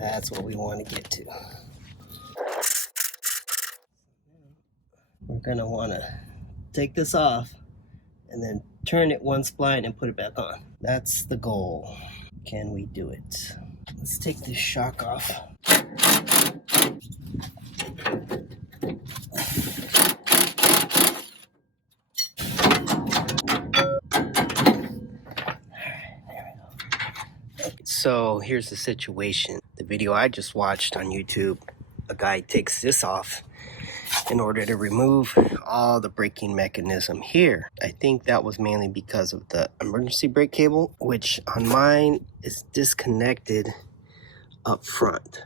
That's what we want to get to. We're going to want to take this off and then turn it one spline and put it back on. That's the goal. Can we do it? Let's take this shock off. So here's the situation. The video I just watched on YouTube, a guy takes this off in order to remove all the braking mechanism here. I think that was mainly because of the emergency brake cable, which on mine is disconnected up front.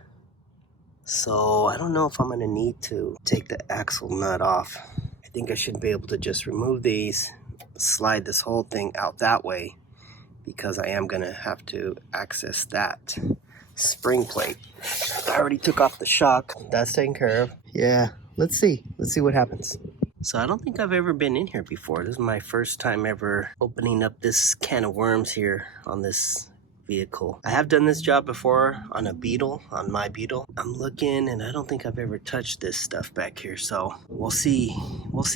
So I don't know if I'm gonna need to take the axle nut off. I think I should be able to just remove these, slide this whole thing out that way, because I am gonna have to access that spring plate. I already took off the shock. That's taken care of. Yeah, let's see what happens. So I don't think I've ever been in here before. This is my first time ever opening up this can of worms here on this vehicle. I have done this job before on a Beetle, on my Beetle. I'm looking and I don't think I've ever touched this stuff back here, so we'll see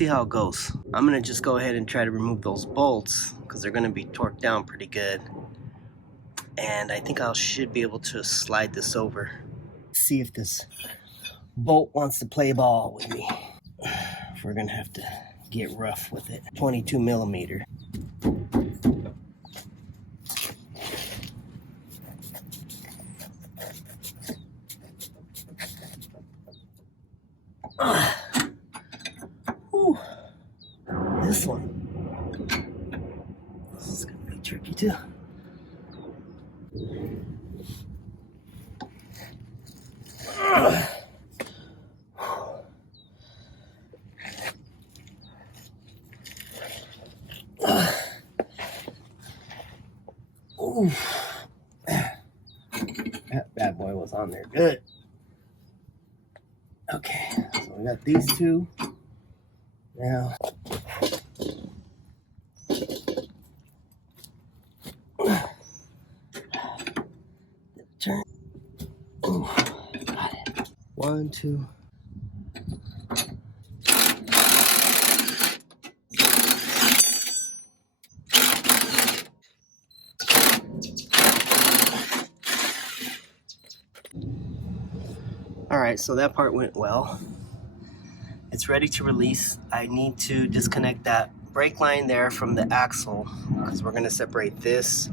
how it goes. I'm gonna just go ahead and try to remove those bolts because they're gonna be torqued down pretty good, and I think I should be able to slide this over. See if this bolt wants to play ball with me. We're gonna have to get rough with it. 22 millimeter. This one. This is gonna be tricky too. That bad boy was on there good. Okay, so we got these two. Now, turn. Ooh, got it. 1, 2. All right, so that part went well. It's ready to release. I need to disconnect that brake line there from the axle because we're gonna separate this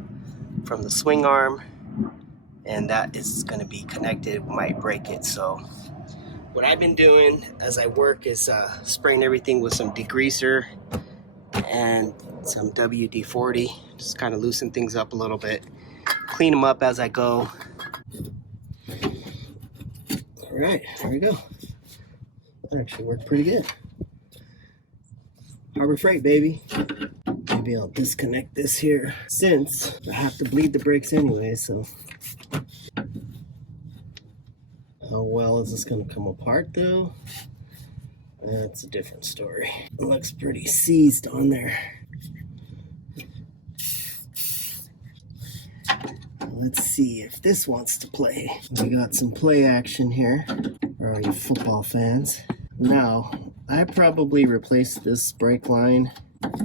from the swing arm, and that is gonna be connected, might break it. So what I've been doing as I work is spraying everything with some degreaser and some WD-40, just kind of loosen things up a little bit, clean them up as I go. All right, there we go. That actually worked pretty good. Harbor Freight, baby. Maybe I'll disconnect this here since I have to bleed the brakes anyway, so. How well is this gonna come apart though? That's a different story. It looks pretty seized on there. Let's see if this wants to play. We got some play action here for all you football fans. Now, I probably replaced this brake line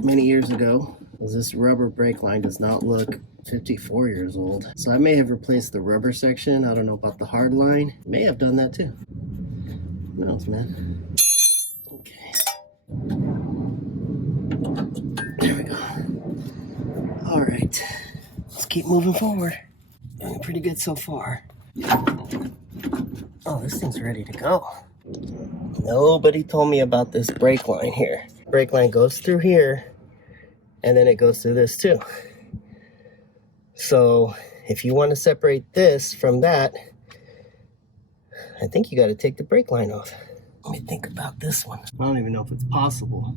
many years ago, because this rubber brake line does not look 54 years old. So I may have replaced the rubber section. I don't know about the hard line. May have done that too. Who knows, man? Okay. There we go. All right. Let's keep moving forward. Doing pretty good so far. Oh, this thing's ready to go. Nobody told me about this brake line here. Brake line goes through here, and then it goes through this too. So if you want to separate this from that, I think you got to take the brake line off. Let me think about this one. I don't even know if it's possible.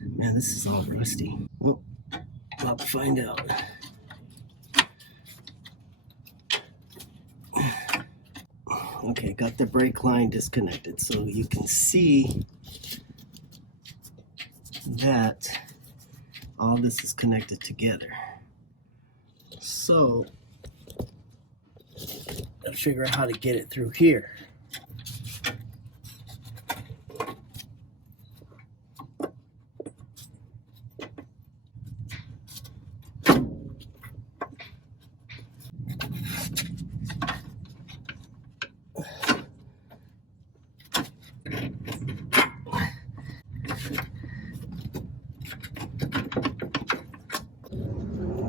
Man, this is all rusty. Well, I'll have to find out. Okay, got the brake line disconnected, so you can see that all this is connected together. So I'll figure out how to get it through here.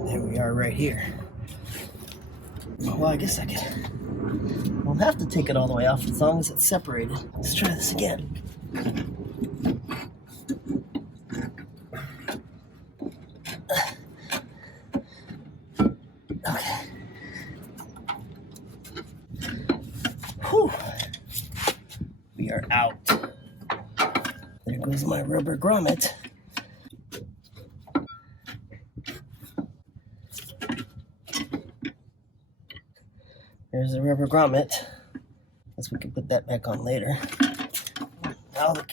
There we are right here. Well, I guess I don't have to take it all the way off as long as it's separated. Let's try this again. Okay. Whew. We are out. There goes my rubber grommet. There's the rubber grommet. Guess we can put that back on later. Now the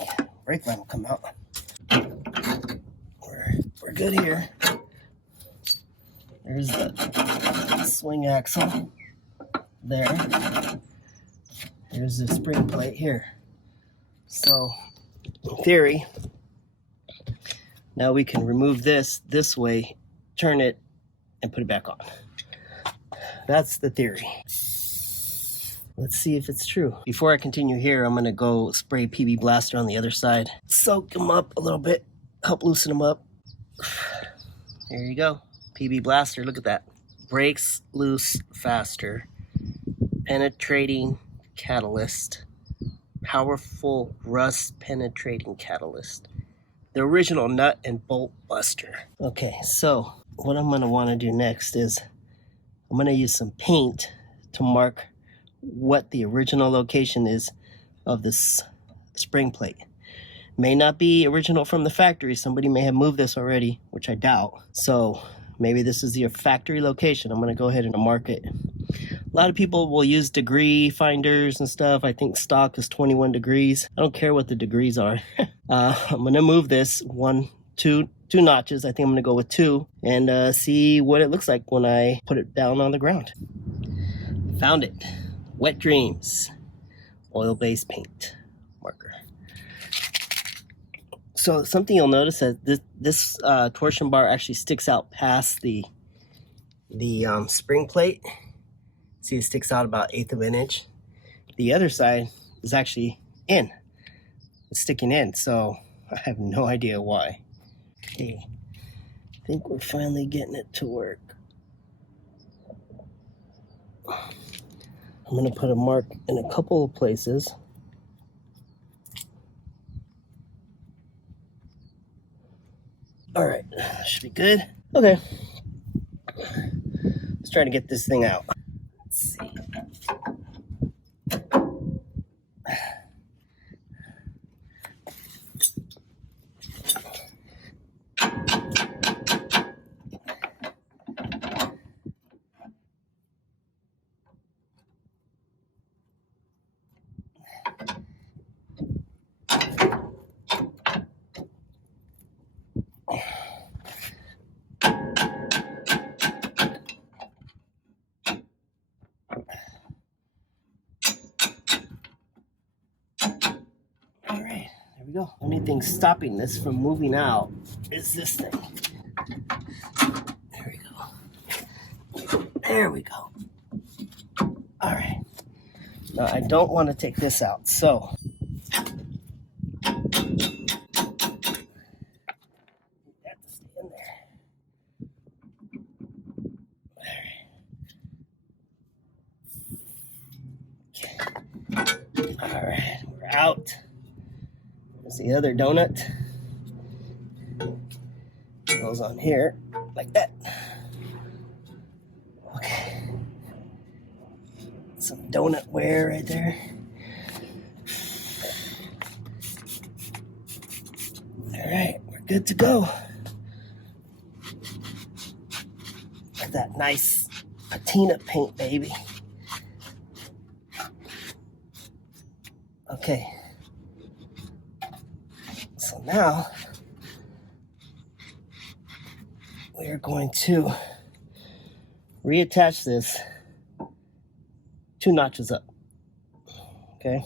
brake line will come out. We're good here. There's the swing axle there. Here's the spring plate here. So, in theory, now we can remove this way, turn it, and put it back on. That's the theory. Let's see if it's true. Before I continue here, I'm gonna go spray PB Blaster on the other side. Soak them up a little bit, help loosen them up. There you go, PB Blaster, look at that. Breaks loose faster. Penetrating catalyst. Powerful rust penetrating catalyst. The original nut and bolt buster. Okay, so what I'm gonna wanna do next is I'm gonna use some paint to mark what the original location is of this spring plate. May not be original from the factory. Somebody may have moved this already, which I doubt. So maybe this is your factory location. I'm gonna go ahead and mark it. A lot of people will use degree finders and stuff. I think stock is 21 degrees. I don't care what the degrees are. I'm gonna move this two notches. I think I'm gonna go with 2 and see what it looks like when I put it down on the ground. Found it. Wet Dreams oil-based paint marker. So something you'll notice that this torsion bar actually sticks out past the spring plate. See, it sticks out about 1/8 of an inch. The other side is actually in. It's sticking in, so I have no idea why. Okay, I think we're finally getting it to work. I'm gonna put a mark in a couple of places. All right, should be good. Okay, let's try to get this thing out. Let's see. We go. Only thing stopping this from moving out is this thing. There we go. There we go. All right. Now I don't want to take this out, so that to stay in there. All right. Okay. All right. We're out. There's the other donut. Goes on here like that. Okay. Some donut wear right there. All right, we're good to go. Look at that nice patina paint, baby. Okay. So now we are going to reattach this 2 notches up. Okay.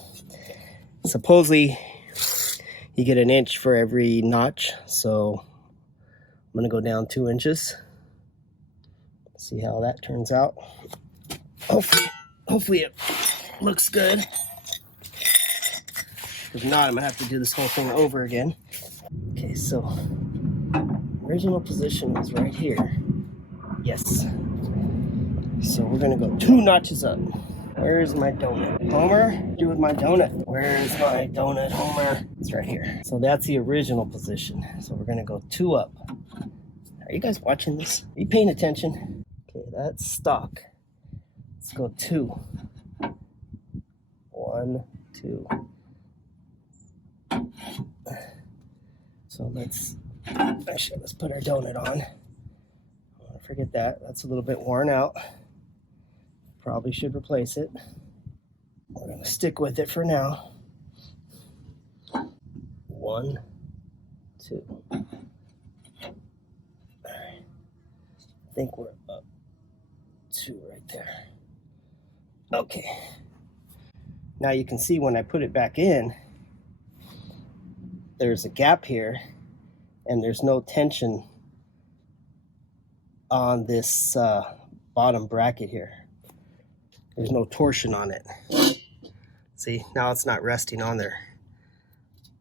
Supposedly you get 1 inch for every notch, so I'm gonna go down 2 inches. See how that turns out. Hopefully it looks good. If not, I'm gonna have to do this whole thing over again. Okay, so original position is right here. Yes. So we're gonna go 2 notches up. Where's my donut? Homer, do with my donut. Where's my donut, Homer? It's right here. So that's the original position. So we're gonna go 2 up. Are you guys watching this? Are you paying attention? Okay, that's stock. Let's go 2. 1, 2. So let's put our donut on. Don't forget that. That's a little bit worn out. Probably should replace it. We're gonna stick with it for now. 1, 2. All right. I think we're up 2 right there. Okay. Now you can see when I put it back in, there's a gap here and there's no tension on this bottom bracket here. There's no torsion on it. See, now it's not resting on there.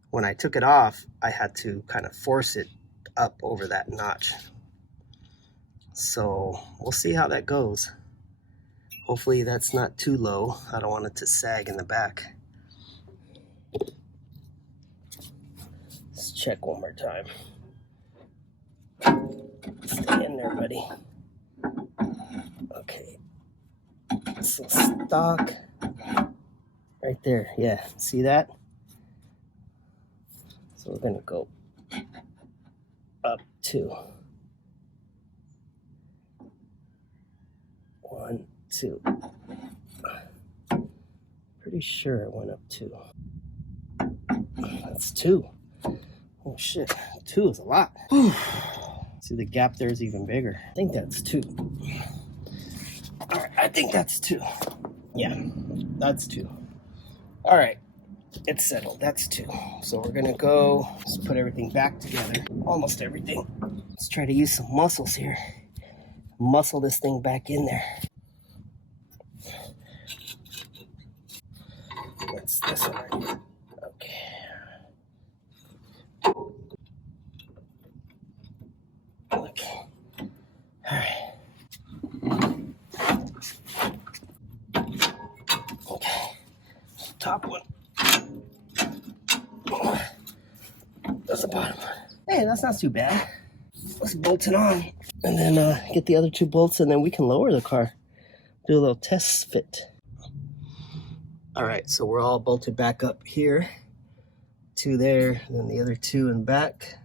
When I took it off, I had to kind of force it up over that notch. So we'll see how that goes. Hopefully that's not too low. I don't want it to sag in the back. Let's check one more time. Stay in there, buddy. Okay. So stock right there. Yeah, see that? So we're gonna go up 2. 1, 2. Pretty sure it went up 2. That's 2. Oh shit, 2 is a lot. Whew. See, the gap there is even bigger. I think that's 2. All right, I think that's 2. Yeah, that's 2. All right, it's settled. That's 2. So we're gonna go, let's put everything back together. Almost everything. Let's try to use some muscles here. Muscle this thing back in there. What's this one right here? Okay. Okay. All right. Okay. Top one. That's the bottom one. Hey, that's not too bad. Let's bolt it on and then get the other 2 bolts and then we can lower the car. Do a little test fit. All right, so we're all bolted back up here. 2 there, and then the other 2 in back.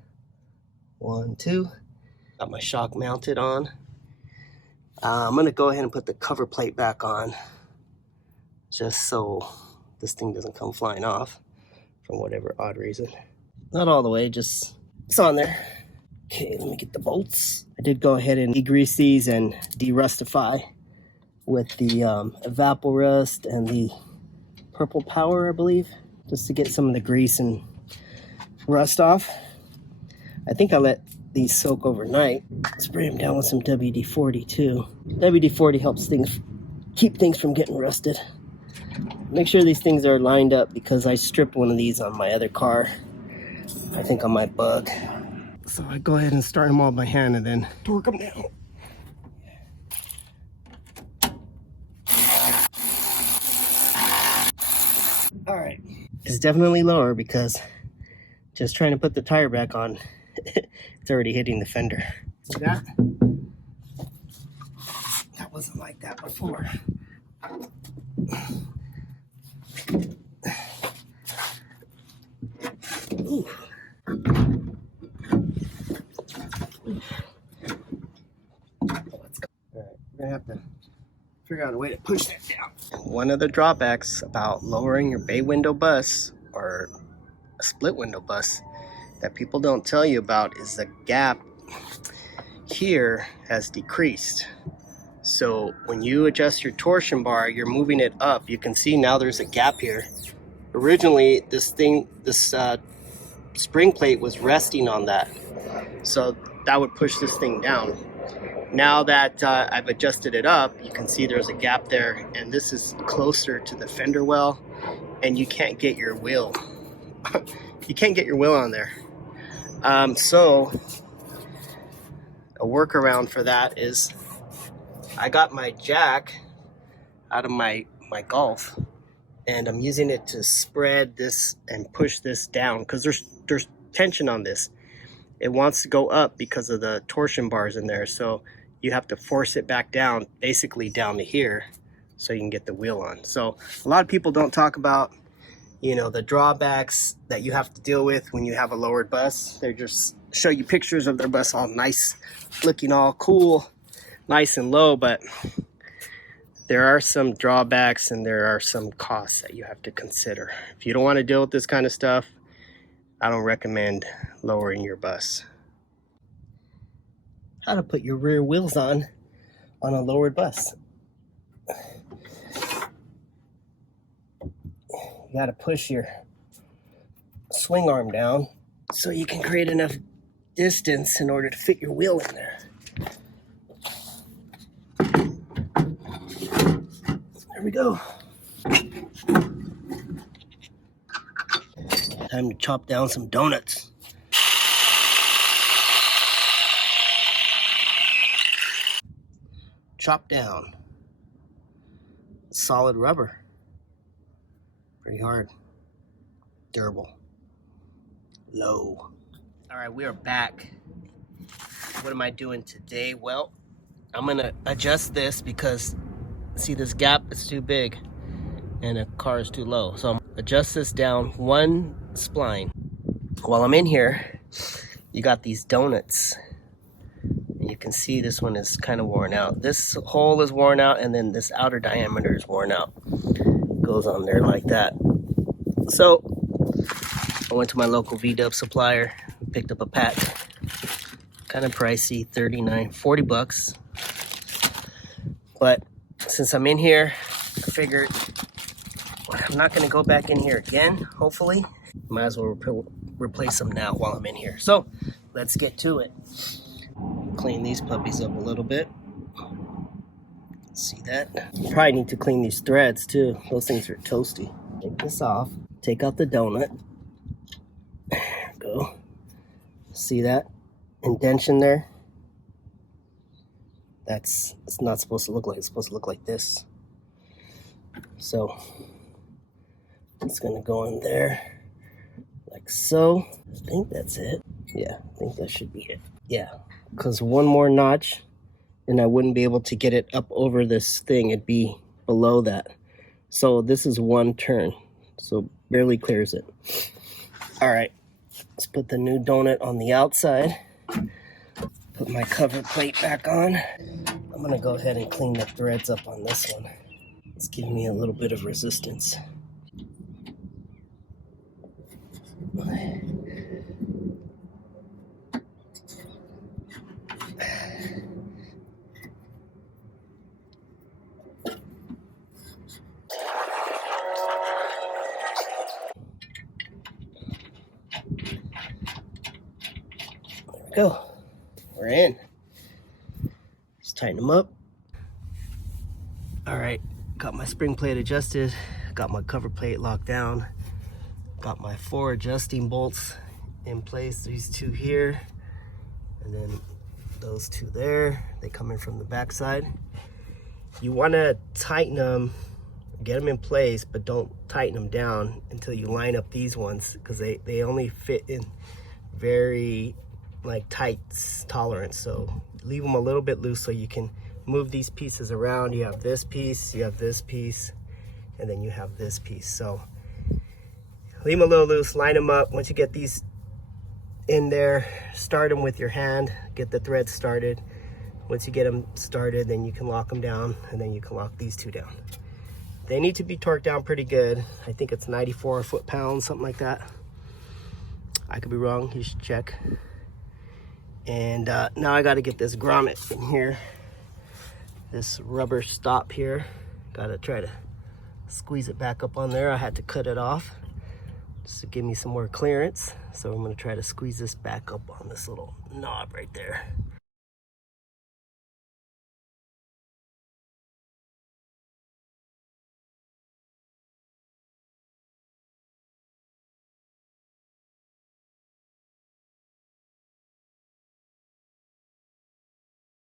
1, 2. Got my shock mounted on. I'm gonna go ahead and put the cover plate back on just so this thing doesn't come flying off for whatever odd reason. Not all the way, just it's on there. Okay, let me get the bolts. I did go ahead and degrease these and de-rustify with the Evaporust and the Purple Power, I believe, just to get some of the grease and rust off. I think I let these soak overnight. Spray them down with some WD-40 too. WD-40 helps things keep things from getting rusted. Make sure these things are lined up because I stripped one of these on my other car. I think on my Bug. So I go ahead and start them all by hand and then torque them down. All right, is definitely lower because just trying to put the tire back on, it's already hitting the fender. See that? That wasn't like that before. Ooh. Alright, we're gonna have to figure out a way to push that down. One of the drawbacks about lowering your bay window bus or a split window bus that people don't tell you about is the gap here has decreased. So when you adjust your torsion bar, you're moving it up. You can see now there's a gap here. Originally, this spring plate was resting on that, so that would push this thing down. Now that I've adjusted it up, you can see there's a gap there, and this is closer to the fender well, and you can't get your wheel. You can't get your wheel on there. So a workaround for that is I got my jack out of my Golf, and I'm using it to spread this and push this down because there's tension on this. It wants to go up because of the torsion bars in there, so you have to force it back down, basically down to here, so you can get the wheel on. So a lot of people don't talk about, you know, the drawbacks that you have to deal with when you have a lowered bus. They just show you pictures of their bus all nice, looking all cool, nice and low, but there are some drawbacks and there are some costs that you have to consider. If you don't want to deal with this kind of stuff, I don't recommend lowering your bus. How to put your rear wheels on a lowered bus. You got to push your swing arm down so you can create enough distance in order to fit your wheel in there. There we go. Time to chop down some donuts. Chop down. Solid rubber. Pretty hard. Durable. Low. Alright, we are back. What am I doing today? Well, I'm gonna adjust this because see this gap, it's too big and the car is too low. So I'm adjust this down one spline. While I'm in here, you got these donuts. You can see this one is kind of worn out. This hole is worn out, and then this outer diameter is worn out. Goes on there like that. So I went to my local V-dub supplier, picked up a pack. Kind of pricey, $40 bucks. But since I'm in here, I figured I'm not gonna go back in here again, hopefully. Might as well replace them now while I'm in here. So let's get to it. Clean these puppies up a little bit. See that? Probably need to clean these threads too. Those things are toasty. Take this off. Take out the donut. There we go. See that indentation there? It's not supposed to look like, it's supposed to look like this. So it's gonna go in there like so. I think that's it. Yeah, I think that should be it. Yeah, because one more notch and I wouldn't be able to get it up over this thing. It'd be below that. So this is one turn, so barely clears it. All right, let's put the new donut on the outside. Put my cover plate back on. I'm gonna go ahead and clean the threads up on this one. It's giving me a little bit of resistance. Go. We're in. Just tighten them up. All right, got my spring plate adjusted, got my cover plate locked down, got my 4 adjusting bolts in place. These 2 here, and then those 2 there. They come in from the back side. You want to tighten them get them in place, but don't tighten them down until you line up these ones, because they only fit in very like tight tolerance. So leave them a little bit loose so you can move these pieces around. You have this piece, you have this piece, and then you have this piece. So leave them a little loose, line them up. Once you get these in there, start them with your hand, get the threads started. Once you get them started, then you can lock them down, and then you can lock these two down. They need to be torqued down pretty good. I think it's 94 foot-pounds, something like that. I could be wrong, you should check. And now I gotta get this grommet in here. This rubber stop here. Gotta try to squeeze it back up on there. I had to cut it off just to give me some more clearance. So I'm gonna try to squeeze this back up on this little knob right there.